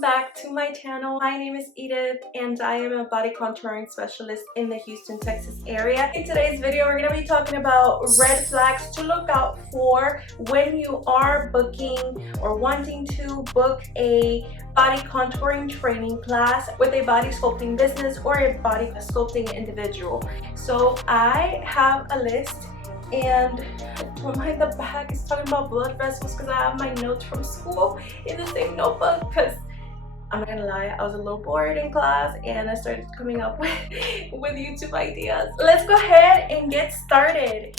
welcome back to my channel. My name is Edith and I am a body contouring specialist in the Houston, Texas area. In today's video, we're going to be talking about red flags to look out for when you are booking or wanting to book a body contouring training class with a body sculpting business or a body sculpting individual. So I have a list, and don't mind the back is talking about blood vessels because I have my notes from school in the same notebook, because I'm not gonna lie, I was a little bored in class and I started coming up with YouTube ideas. Let's go ahead and get started.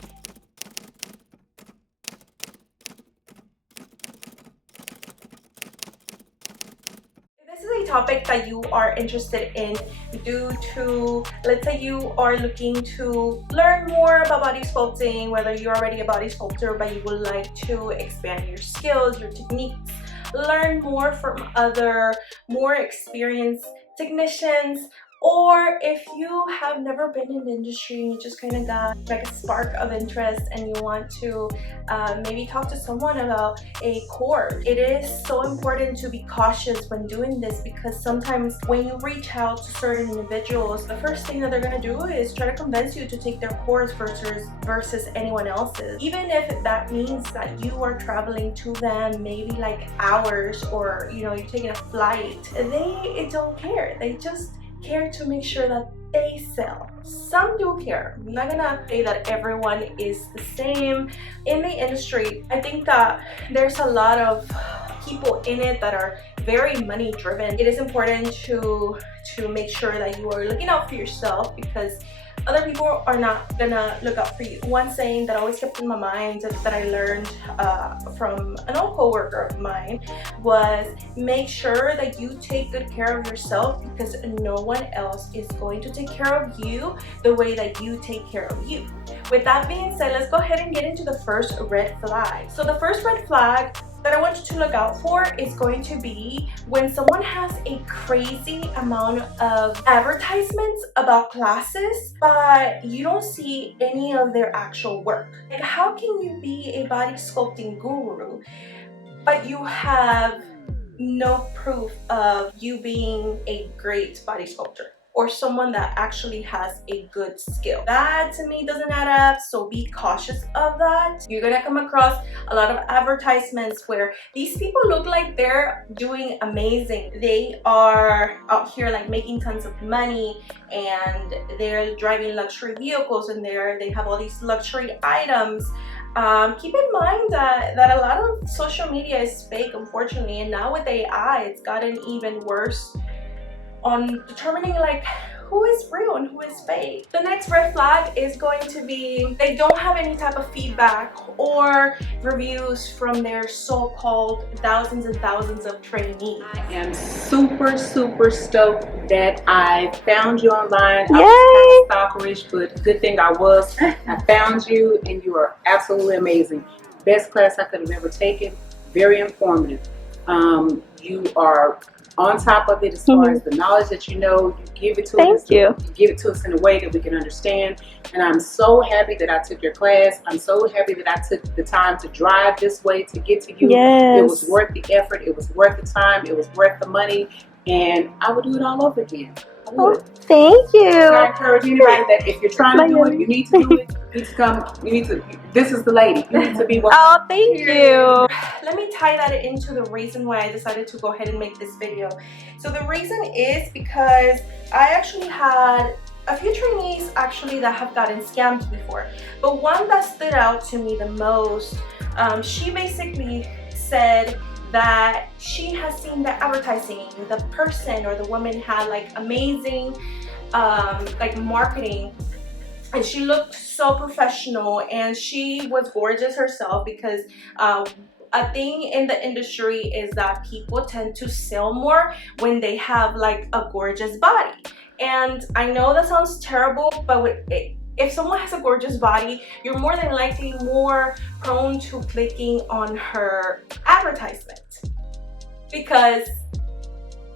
This is a topic that you are interested in due to, let's say you are looking to learn more about body sculpting, whether you're already a body sculptor but you would like to expand your skills, your techniques, learn more from other more experienced technicians, or if you have never been in the industry and you just kind of got like a spark of interest and you want to maybe talk to someone about a course. It is so important to be cautious when doing this, because sometimes when you reach out to certain individuals, the first thing that they're going to do is try to convince you to take their course versus anyone else's, even if that means that you are traveling to them maybe like hours, or you know, you're taking a flight. They don't care. They just care to make sure that they sell. Some do care. I'm not gonna say that everyone is the same in the industry. I think that there's a lot of people in it that are very money driven. It is important to make sure that you are looking out for yourself, because other people are not gonna look out for you. One saying that always kept in my mind that I learned from an old co-worker of mine was, make sure that you take good care of yourself, because no one else is going to take care of you the way that you take care of you. With that being said, let's go ahead and get into the first red flag. So the first red flag that I want you to look out for is going to be when someone has a crazy amount of advertisements about classes, but you don't see any of their actual work. Like, how can you be a body sculpting guru, but you have no proof of you being a great body sculptor or someone that actually has a good skill? That to me doesn't add up, so be cautious of that. You're gonna come across a lot of advertisements where these people look like they're doing amazing. They are out here like making tons of money, and they're driving luxury vehicles, and they have all these luxury items. Keep in mind that a lot of social media is fake, unfortunately, and now with AI it's gotten even worse on determining like who is real and who is fake. The next red flag is going to be they don't have any type of feedback or reviews from their so-called thousands and thousands of trainees. I am super stoked that I found you online. Yay! I was kind of stalkerish, but good thing I was. I found you and you are absolutely amazing. Best class I could have ever taken. Very informative. You are on top of it as far as the knowledge that you know. You give it to us. You give it to us in a way that we can understand. And I'm so happy that I took your class. I'm so happy that I took the time to drive this way to get to you. Yes. It was worth the effort. It was worth the time. It was worth the money. And I would do it all over again. Oh, thank you. So I encourage anybody that if you're trying to do it, you need to do it. You need to come. You need to. This is the lady. You need to be one. Oh, thank you. Let me tie that into the reason why I decided to go ahead and make this video. So the reason is because I actually had a few trainees actually that have gotten scammed before, but one that stood out to me the most, she basically said that she has seen the advertising, the person or the woman had like amazing like marketing, and she looked so professional and she was gorgeous herself, because a thing in the industry is that people tend to sell more when they have like a gorgeous body. And I know that sounds terrible, but if someone has a gorgeous body, you're more than likely more prone to clicking on her advertisement, because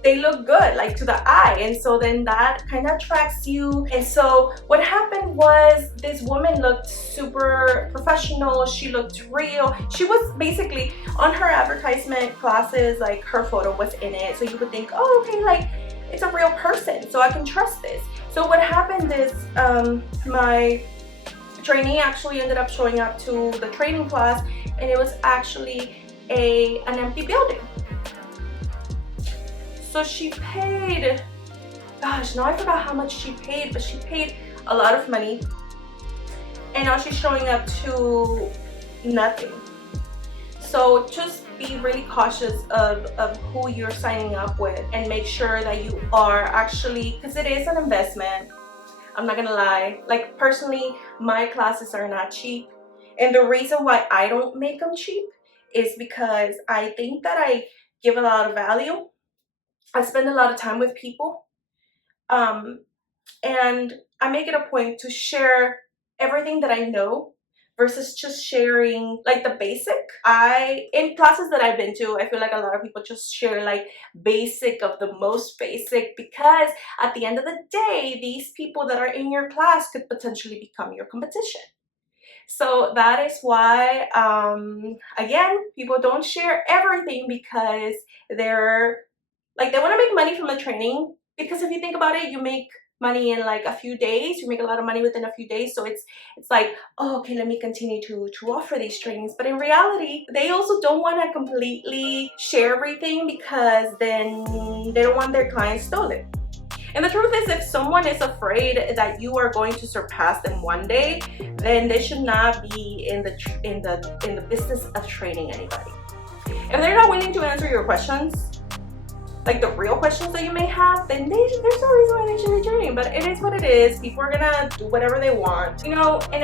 they look good, like to the eye, and so then that kind of attracts you. And so what happened was this woman looked super professional, she looked real. She was basically on her advertisement classes, like her photo was in it, so you would think, oh, okay, like it's a real person, so I can trust this. So what happened is my trainee actually ended up showing up to the training class, and it was actually an empty building. So she paid, gosh, now I forgot how much she paid, but she paid a lot of money, and now she's showing up to nothing. So just be really cautious of who you're signing up with, and make sure that you are actually, because it is an investment. I'm not gonna lie, like personally, my classes are not cheap, and the reason why I don't make them cheap is because I think that I give a lot of value. I spend a lot of time with people, and I make it a point to share everything that I know versus just sharing like the basic. In classes that I've been to, I feel like a lot of people just share like basic of the most basic, because at the end of the day, these people that are in your class could potentially become your competition. So that is why, again, people don't share everything, because they're like, they want to make money from the training. Because if you think about it, you make money in like a few days, you make a lot of money within a few days. So it's like, oh, okay, let me continue to offer these trainings. But in reality, they also don't want to completely share everything, because then they don't want their clients stolen. And the truth is, if someone is afraid that you are going to surpass them one day, then they should not be in the business of training anybody. If they're not willing to answer your questions, like the real questions that you may have, then there's no reason why they should be training. But it is what it is. People are gonna do whatever they want, you know, and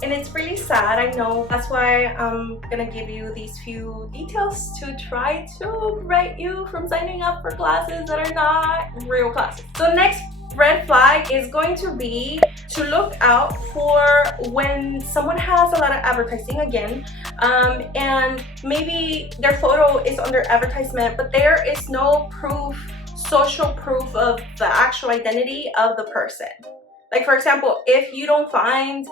it's really sad, I know. That's why I'm gonna give you these few details to try to prevent you from signing up for classes that are not real classes. So next red flag is going to be to look out for when someone has a lot of advertising again, and maybe their photo is on their advertisement, but there is no proof, social proof of the actual identity of the person. Like, for example, if you don't find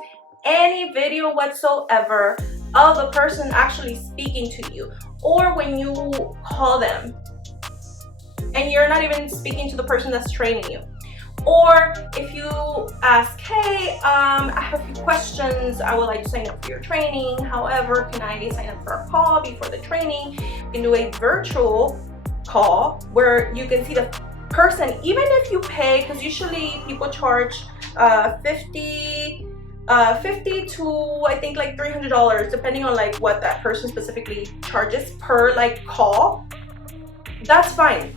any video whatsoever of the person actually speaking to you, or when you call them and you're not even speaking to the person that's training you, or if you ask, hey, I have a few questions, I would like to sign up for your training, however, can I sign up for a call before the training? You can do a virtual call where you can see the person, even if you pay, because usually people charge 50 to I think like $300, depending on like what that person specifically charges per like call. That's fine.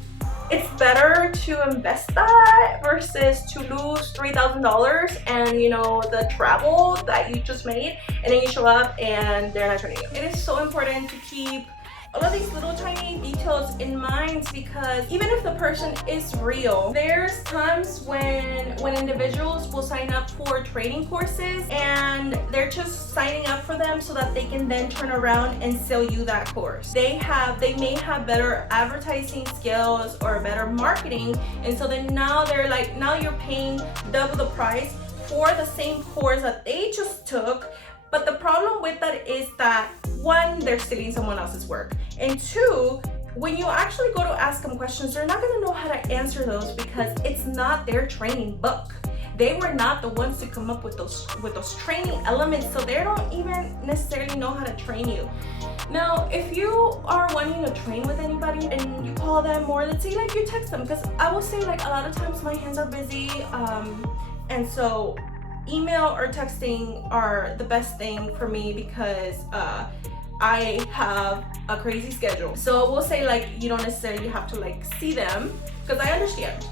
It's better to invest that versus to lose $3,000 and, you know, the travel that you just made, and then you show up and they're not training you. It is so important to keep all of these little tiny details in mind, because even if the person is real, there's times when individuals will sign up for training courses and they're just signing up for them so that they can then turn around and sell you that course. They may have better advertising skills or better marketing, and so then now they're like, now you're paying double the price for the same course that they just took. But the problem with that is that, one, they're stealing someone else's work, and two, when you actually go to ask them questions, they're not going to know how to answer those, because it's not their training book. They were not the ones to come up with those training elements, so they don't even necessarily know how to train you. Now, if you are wanting to train with anybody and you call them, or let's say like you text them, because I will say like a lot of times my hands are busy, and so email or texting are the best thing for me, because I have a crazy schedule. So we'll say like you don't necessarily have to like see them, because I understand,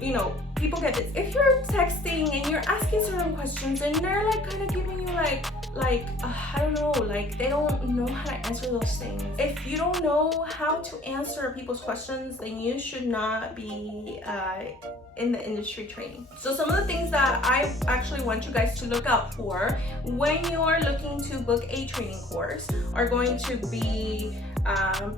you know, people get this. If you're texting and you're asking certain questions and they're like kind of giving you like I don't know, like they don't know how to answer those things. If you don't know how to answer people's questions, then you should not be in the industry training. So some of the things that I actually want you guys to look out for when you are looking to book a training course are going to be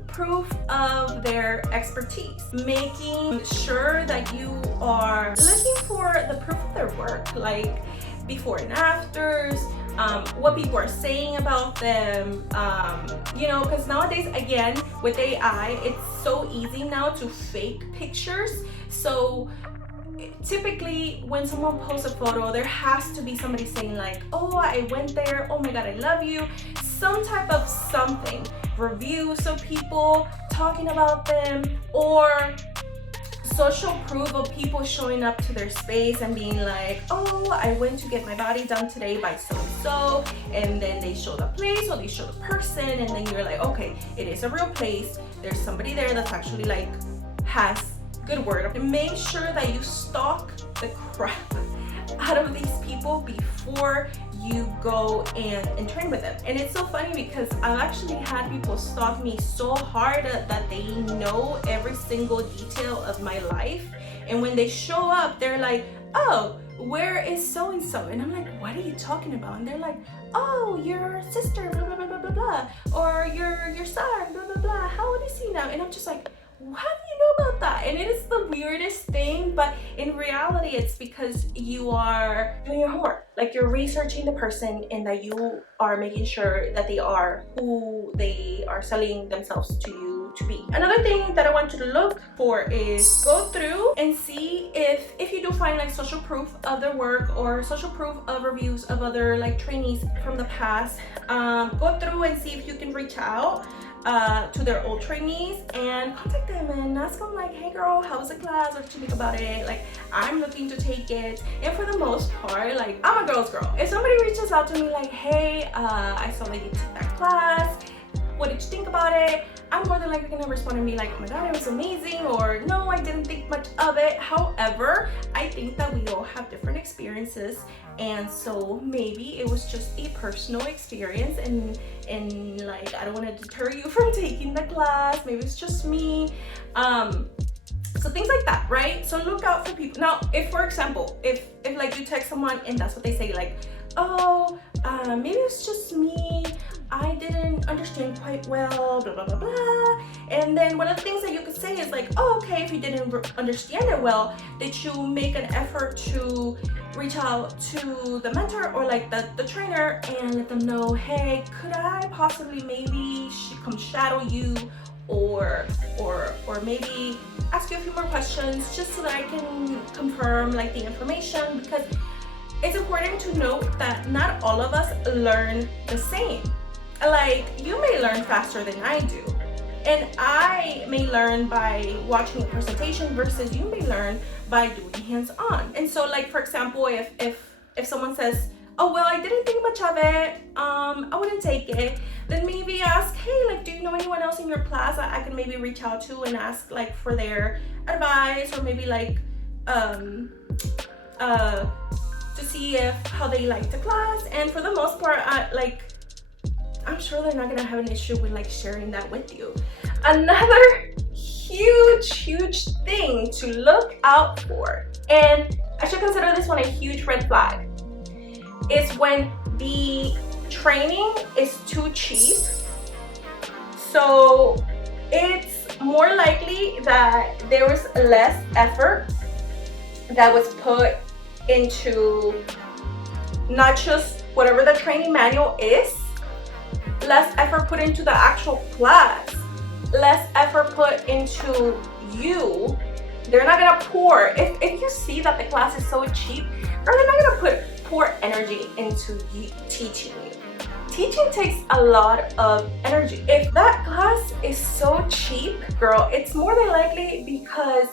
proof of their expertise, making sure that you are looking for the proof of their work, like before and afters, what people are saying about them, you know, because nowadays, again, with AI, it's so easy now to fake pictures. So typically when someone posts a photo, there has to be somebody saying like, oh, I went there, oh my god, I love you, some type of something, reviews of people talking about them, or social proof of people showing up to their space and being like, oh, I went to get my body done today by so and so, and then they show the place or they show the person, and then you're like, okay, it is a real place, there's somebody there that's actually like has good word. Make sure that you stalk the crap out of these people before you go and train with them. And it's so funny because I've actually had people stalk me so hard that they know every single detail of my life, and when they show up they're like, oh, where is so and so, and I'm like, what are you talking about? And they're like, oh, your sister, blah blah blah blah blah blah, or your son, blah blah blah, how old is he now? And I'm just like, how do you know about that? And it is the weirdest thing, but in reality it's because you are doing your homework, like you're researching the person and that you are making sure that they are who they are selling themselves to you to be. Another thing that I want you to look for is go through and see if you do find like social proof of their work or social proof of reviews of other like trainees from the past. Go through and see if you can reach out to their old trainees and contact them and ask them like, hey girl, how was the class? What did you think about it? Like, I'm looking to take it. And for the most part, like, I'm a girl's girl. If somebody reaches out to me like, hey, I saw that you took that class, what did you think about it? I'm more than likely gonna respond and be like, oh my god, it was amazing, or no, I didn't think much of it. However, I think that we all have different experiences, and so maybe it was just a personal experience, and like, I don't want to deter you from taking the class. Maybe it's just me. So things like that, right? So look out for people. Now, if for example, if like you text someone and that's what they say, like, oh, maybe it's just me, I didn't understand quite well, blah, blah, blah, blah. And then one of the things that you could say is like, oh, okay, if you didn't understand it well, did you make an effort to reach out to the mentor or like the trainer and let them know, hey, could I possibly maybe come shadow you, or maybe ask you a few more questions just so that I can confirm like the information, because it's important to note that not all of us learn the same. Like, you may learn faster than I do, and I may learn by watching a presentation versus you may learn by doing hands-on. And so like, for example, if someone says, oh well, I didn't think much of it, I wouldn't take it, then maybe ask, hey, like, do you know anyone else in your class I can maybe reach out to and ask like for their advice, or maybe like to see how they like the class. And for the most part, I'm sure they're not gonna have an issue with like sharing that with you. Another huge thing to look out for, and I should consider this one a huge red flag, is when the training is too cheap. So it's more likely that there was less effort that was put into not just whatever the training manual is, less effort put into the actual class, less effort put into you. They're not gonna pour, if you see that the class is so cheap, they're not gonna pour energy into teaching you. Teaching takes a lot of energy. If that class is so cheap, girl, it's more than likely because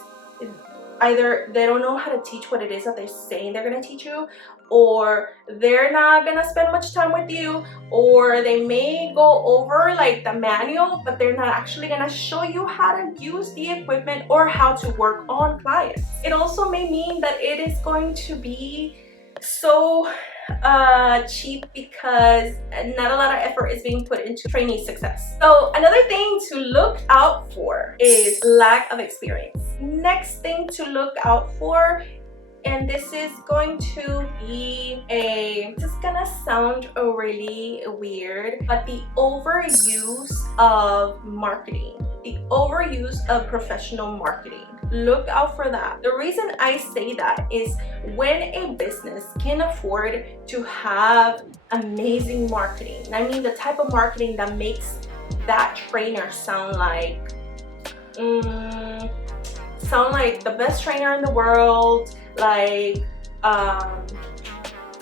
either they don't know how to teach what it is that they're saying they're gonna teach you, or they're not gonna spend much time with you, or they may go over like the manual, but they're not actually gonna show you how to use the equipment or how to work on clients. It also may mean that it is going to be so cheap because not a lot of effort is being put into trainee success. So another thing to look out for is lack of experience. Next thing to look out for and this is going to be this is gonna sound really weird, but the overuse of marketing, the overuse of professional marketing. Look out for that. The reason I say that is when a business can afford to have amazing marketing, I mean the type of marketing that makes that trainer sound like the best trainer in the world, like I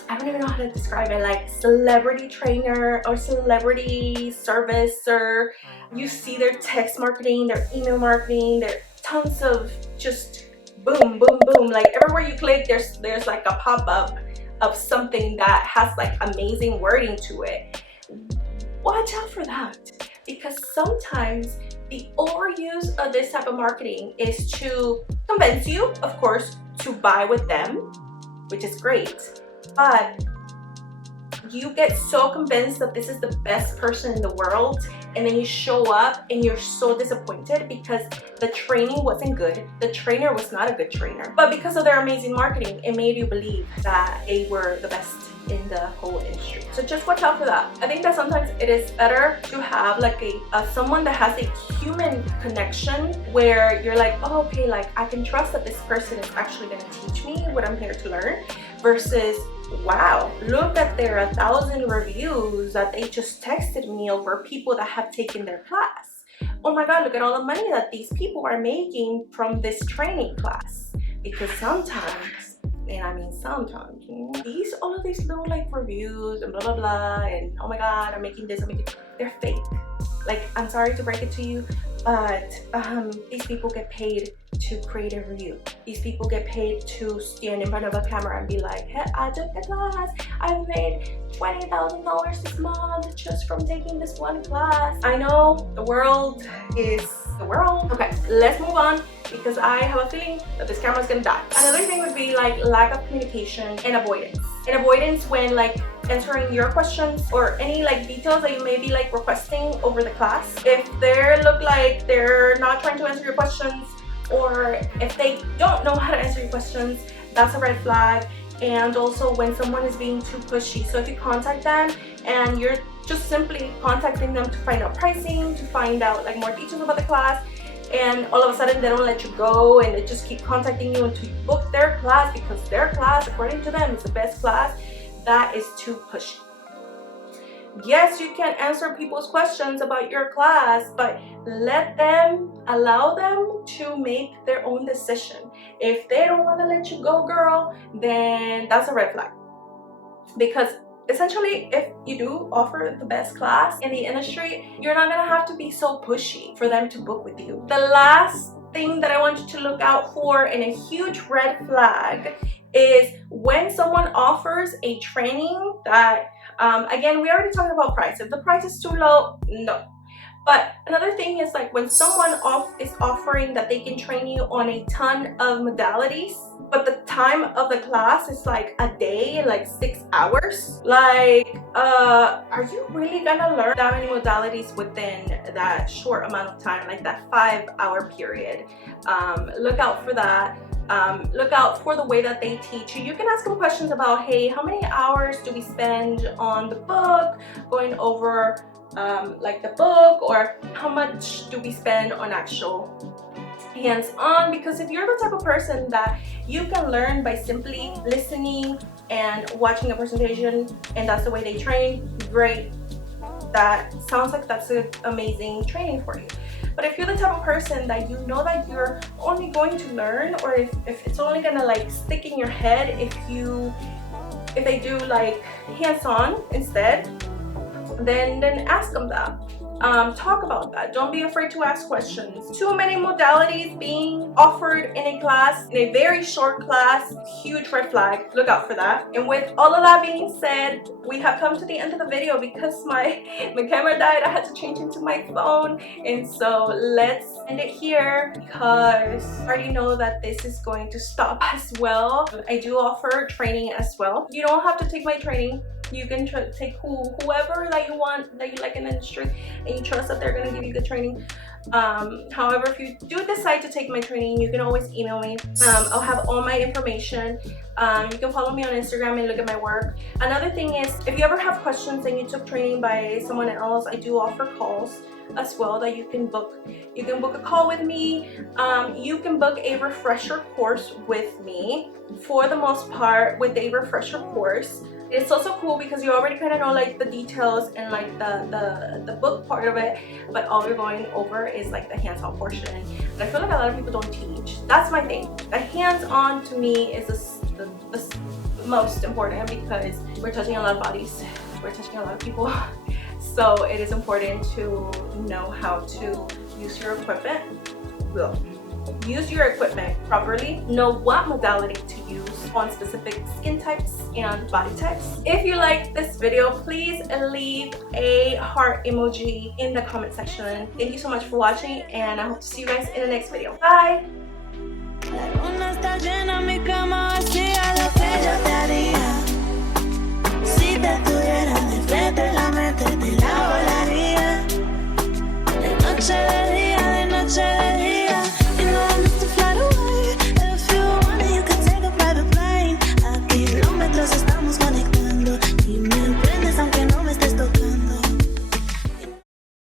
don't even know how to describe it, like celebrity trainer or celebrity service, or you see their text marketing, their email marketing, their tons of just boom, boom, boom. Like everywhere you click, there's like a pop-up of something that has like amazing wording to it. Watch out for that, because sometimes the overuse of this type of marketing is to convince you, of course, to buy with them, which is great, but you get so convinced that this is the best person in the world, and then you show up and you're so disappointed because the training wasn't good, the trainer was not a good trainer, but because of their amazing marketing, it made you believe that they were the best in the whole industry. So just watch out for that. I think that sometimes it is better to have like someone that has a human connection where you're like, oh, okay, like I can trust that this person is actually going to teach me what I'm here to learn, versus wow, look at their 1,000 reviews that they just texted me over people that have taken their class. Oh my god, look at all the money that these people are making from this training class. Because sometimes, and I mean sometimes, all of these little like reviews and blah blah blah, and oh my god, I'm making this, they're fake. Like, I'm sorry to break it to you, but these people get paid to create a review. These people get paid to stand in front of a camera and be like, hey, I took the class, I've made $20,000 this month just from taking this one class. I know the world is the world. Okay, let's move on, because I have a feeling that this camera is gonna die. Another thing would be like lack of communication and avoidance. And avoidance when like answering your questions or any like details that you may be like requesting over the class. If they look like they're not trying to answer your questions, or if they don't know how to answer your questions, that's a red flag. And also when someone is being too pushy. So if you contact them and you're just simply contacting them to find out pricing, to find out like more details about the class, and all of a sudden they don't let you go and they just keep contacting you until you book their class because their class, according to them, is the best class, that is too pushy. Yes, you can answer people's questions about your class, but allow them to make their own decision. If they don't want to let you go, girl, then that's a red flag. Because essentially, if you do offer the best class in the industry, you're not gonna have to be so pushy for them to book with you. The last thing that I want you to look out for, and a huge red flag, is when someone offers a training that again, we already talked about price. If the price is too low, no. But another thing is like when someone is offering that they can train you on a ton of modalities, but the time of the class is like a day, like 6 hours. Like, are you really gonna learn that many modalities within that short amount of time, like that 5-hour period? Look out for that. Look out for the way that they teach you. You can ask them questions about, hey, how many hours do we spend on the book, going over like the book, or how much do we spend on actual hands-on? Because if you're the type of person that you can learn by simply listening and watching a presentation, and that's the way they train, great. That sounds like that's an amazing training for you. But if you're the type of person that you know that you're only going to learn, or if it's only gonna like stick in your head if they do like hands-on instead, then ask them that. Talk about that. Don't be afraid to ask questions. Too many modalities being offered in a class, in a very short class, huge red flag. Look out for that. And with all of that being said, we have come to the end of the video because my camera died. I had to change into my phone, and so let's end it here, because I already know that this is going to stop as well. I do offer training as well. You don't have to take my training You can take whoever that you want, that you like in the industry, and you trust that they're gonna give you good training. However, if you do decide to take my training, you can always email me. I'll have all my information. You can follow me on Instagram and look at my work. Another thing is, if you ever have questions and you took training by someone else, I do offer calls as well that you can book. You can book a call with me. You can book a refresher course with me. For the most part, with a refresher course, it's also cool because you already kind of know like the details and like the book part of it, but all you're going over is like the hands-on portion. And I feel like a lot of people don't teach. That's my thing. The hands-on to me is the most important because we're touching a lot of bodies, we're touching a lot of people. So it is important to know how to use your equipment. Use your equipment properly, know what modality to use on specific skin types and body types. If you like this video, please leave a heart emoji in the comment section. Thank you so much for watching, and I hope to see you guys in the next video. Bye!